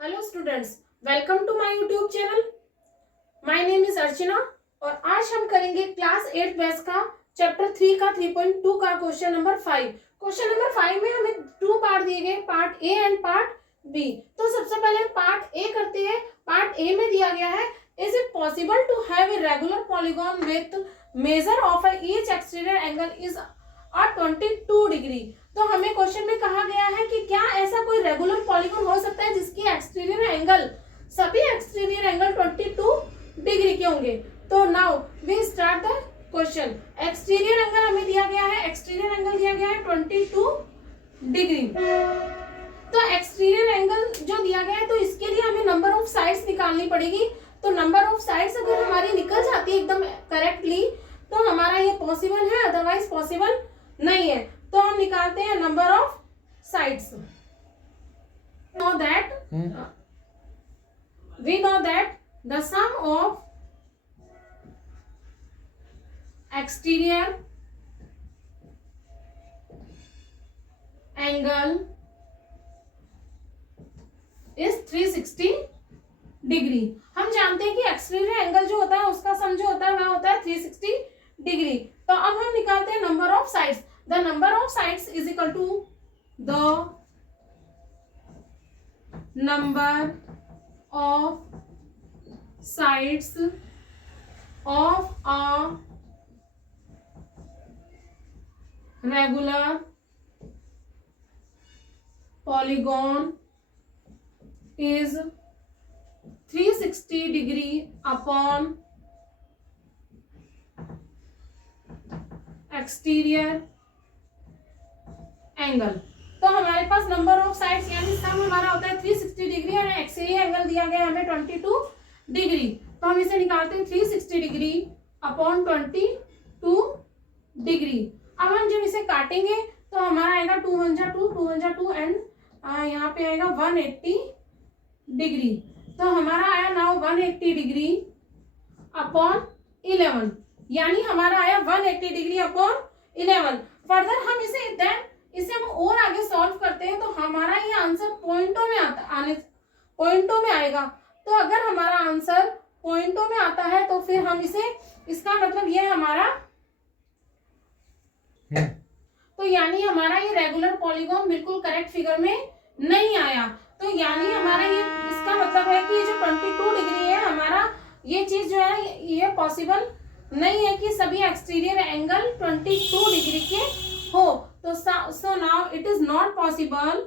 Hello students, welcome to my YouTube channel. My name is Archana और आज हम करेंगे क्लास 8 बैच का चैप्टर 3 का 3.2 का क्वेश्चन नंबर 5। क्वेश्चन नंबर 5 में हमें 2 पार्ट दिए गए, part A and part B. तो सबसे पहले पार्ट ए करते हैं। पार्ट ए में दिया गया है, is it possible to have a regular polygon with measure of each exterior angle is 22 degree. तो हमें क्वेश्चन में कहा गया है कि क्या ऐसा कोई रेगुलर पॉलीगॉन हो सकता है जिसकी एक्सटीरियर एंगल, सभी एक्सटीरियर एंगल 22 डिग्री के होंगे। तो now we start the question. Exterior angle हमें दिया गया है, एक्सटीरियर एंगल दिया गया है 22 डिग्री। तो एक्सटीरियर एंगल जो दिया गया है, तो इसके लिए हमें नंबर ऑफ साइड्स निकालनी पड़ेगी। तो नंबर ऑफ साइड्स अगर हमारी निकल जाती है एकदम करेक्टली तो हमारा ये पॉसिबल है, अदरवाइज पॉसिबल नहीं है। तो हम निकालते हैं number of sides. Know that the sum of exterior angle is 360 degree. हम जानते हैं कि एक्सटीरियर एंगल जो होता है उसका सम जो होता है वह होता है 360 डिग्री। तो अब हम निकालते हैं number of sides. The number of sides is equal to the number of sides of a regular polygon is 360 degree upon exterior angle. तो हमारे पास नंबर ऑफ साइड्स यानी सम हमारा होता है 360 डिग्री और एक्सटीरियर एंगल दिया गया हमें 22 डिग्री। तो हम इसे निकालते हैं 360 डिग्री अपॉन 22 डिग्री। अब हम जब इसे काटेंगे तो हमारा आएगा 2 1 जा 2 एंड यहाँ पे आएगा 180 डिग्री। तो हमारा आया नाउ 180 डिग्री अपॉन 11, यानी हमारा आया 180 डिग्री अपॉन 11। फर्दर हम इसे हम और आगे सॉल्व करते हैं तो हमारा ये आंसर पॉइंटों में आएगा। तो अगर हमारा आंसर पॉइंटों में आता है तो फिर हम इसका मतलब ये हमारा तो यानी हमारा ये रेगुलर पॉलीगॉन बिल्कुल करेक्ट फिगर में नहीं आया। तो यानी हमारा ये इसका मतलब है कि जो 22 डिग्री है हमारा ये चीज जो है ये पॉसिबल नहीं है कि सभी एक्सटीरियर एंगल 22 डिग्री के हो। तो so now it is not possible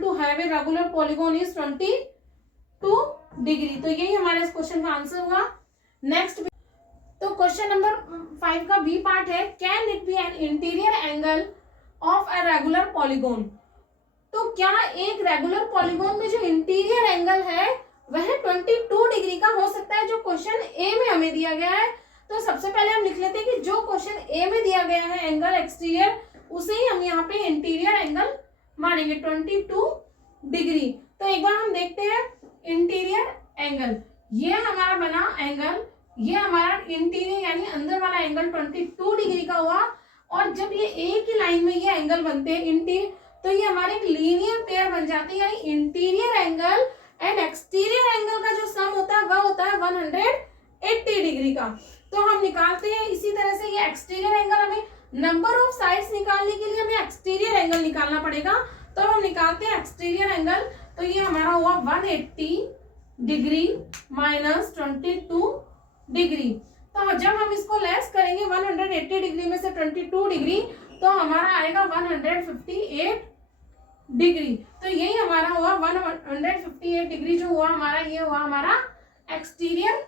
to have a regular polygon is 22 degree. तो यही हमारे इस क्वेश्चन का आंसर हुआ। नेक्स्ट, तो क्वेश्चन नंबर 5 का बी पार्ट है, can it be an interior angle of a regular polygon. तो क्या एक रेगुलर पॉलीगॉन में जो इंटीरियर एंगल है वह 22 डिग्री का हो सकता है जो क्वेश्चन ए में हमें दिया गया है। तो सबसे पहले हम लिख लेते हैं कि जो क्वेश्चन ए में दिया गया है एंगल एक्सटीरियर, उसे ही हम यहाँ पे इंटीरियर एंगल मानेंगे 22 डिग्री। तो एक बार हम देखते हैं इंटीरियर एंगल, ये हमारा बना एंगल, ये हमारा इंटीरियर यानी अंदर वाला एंगल 22 डिग्री का हुआ। और जब ये एक ही लाइन में ये एंगल बनते हैं इंटीरियर, तो ये हमारे एक लीनियर पेयर बन जाते हैं, यानी interior angle and exterior angle का जो सम होता है वह होता है 180 डिग्री का। तो हम निकालते हैं इसी तरह से ये एक्सटीरियर एंगल, हमें नंबर ऑफ साइड्स निकालने के लिए हमें एक्सटीरियर एंगल निकालना पड़ेगा। तो हम निकालते हैं एक्सटीरियर एंगल, तो ये हमारा हुआ 180 डिग्री माइनस 22 डिग्री। तो जब हम इसको लेस करेंगे 180 डिग्री में से 22 डिग्री तो हमारा आएगा 158 डिग्री। तो यही हमारा हुआ 158 डिग्री जो हुआ हमारा, ये हुआ हमारा एक्सटीरियर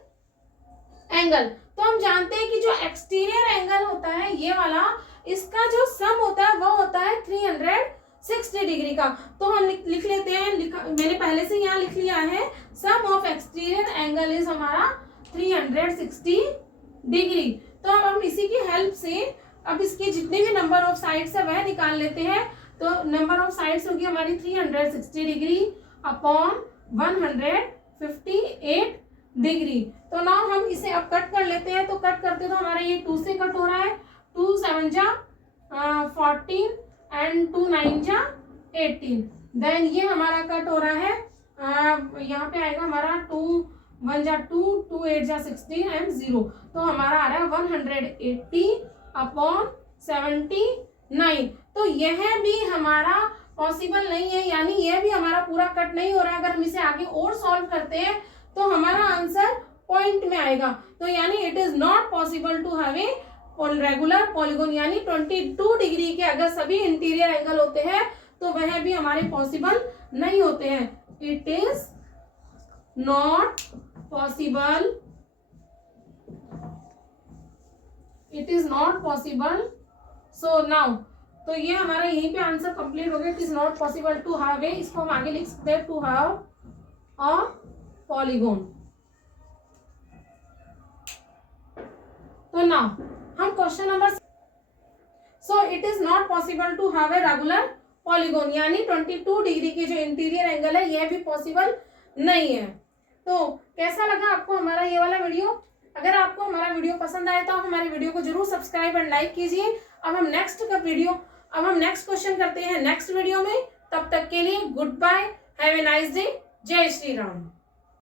एंगल। तो हम जानते हैं कि जो एक्सटीरियर एंगल होता है ये वाला, इसका जो सम होता है वो होता है 360 डिग्री का। तो हम लिख लेते हैं, मैंने पहले से यहाँ लिख लिया है, सम ऑफ एक्सटीरियर एंगल इज हमारा 360 डिग्री। तो हम इसी की हेल्प से अब इसके जितने भी नंबर ऑफ साइड्स है वह निकाल लेते हैं। तो नंबर ऑफ साइड्स होगी हमारी 360 डिग्री अपॉन 158 डिग्री। तो नाउ हम इसे अब कट कर लेते हैं। तो कट करते तो हमारा ये 2 से कट हो रहा है, 2 7 जा 14 एंड 2 9 जा 18। देन ये हमारा कट हो रहा है, यहाँ पे आएगा हमारा 2 1 जा 2, 2 8 जा 16 एंड 0। तो हमारा आ रहा है 180/79। तो यह भी हमारा पॉसिबल नहीं है, यानी यह भी हमारा पूरा कट नहीं हो रहा है। अगर हम इसे आगे और सॉल्व करते हैं तो हमारा आंसर पॉइंट में आएगा। तो यानी it is not possible to have a regular polygon, यानी 22 डिग्री के अगर सभी इंटीरियर एंगल होते हैं तो वह भी हमारे पॉसिबल नहीं होते हैं। It is not possible, it is not possible. So now तो ये हमारा यहीं पे आंसर कंप्लीट हो गया। It is not possible to have a, इसको हम आगे लिख सकते हैं, टू हैव अ पॉलीगोन। तो नाउ हम question number, so it is not possible to have a regular polygon, यानी 22 डिग्री के जो इंटीरियर एंगल है यह भी पॉसिबल नहीं है। तो कैसा लगा आपको हमारा ये वाला वीडियो? अगर आपको हमारा वीडियो पसंद आए तो आप हमारे वीडियो को जरूर सब्सक्राइब एंड लाइक कीजिए। अब हम नेक्स्ट क्वेश्चन करते हैं नेक्स्ट वीडियो में। तब तक के लिए goodbye, have a nice day, जय श्री राम।